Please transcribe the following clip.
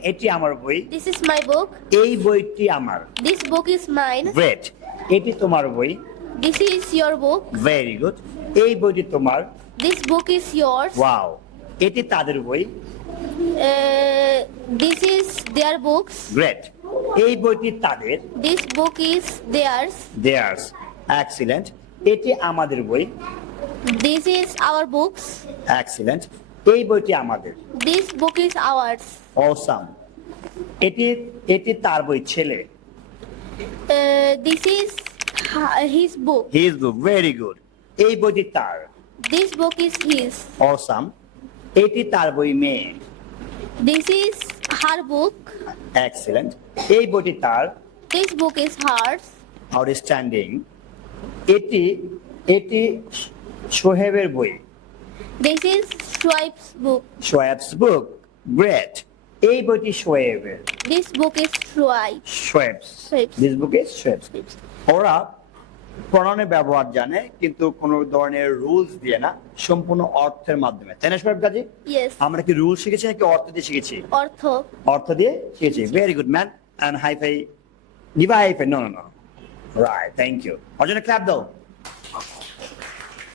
এটি আমার বই। This is my book. এই বইটি আমার। This book is mine. Great. এটি তোমার বই। This is your book. Very good. এই বইটি তোমার। This book is yours. Wow. এটি তাদের বই। This is their books. Great. এই বইটি তাদের। This book is theirs. Theirs. Excellent. এটি আমাদের বই। This is our books. Excellent. এই বইটি আমাদের। This book is ours. Awesome. এটি এটি তার বই ছেলে। This is his book. His book. Very good. এই বইটি তার। This book is his. Awesome. এটি তার বই মেয়ে। This is her book. Excellent. এই বইটি তার। This book is hers. Outstanding. এটি এটি সোহেবের বই। This is Shoaib's book. Shoaib's book. Great. এই বইটি শোয়েবের। This book is Shoaib. শোয়েবস। Shoaib's. This book is Shoaib's. ওরা প্রণয়নের ব্যবহার জানে কিন্তু কোনো ধরনের রুলস দিয়ে না, সম্পূর্ণ অর্থের মাধ্যমে। তাই না শোয়েব গাজী? Yes. আমরা কি রুল শিখেছি নাকি অর্থ দিয়ে শিখেছি? Ortho. অর্থ দিয়ে শিখেছি। Very good man. And high five. Give high five. No no no. Right, thank you. অর্জনে ক্ল্যাপ দাও।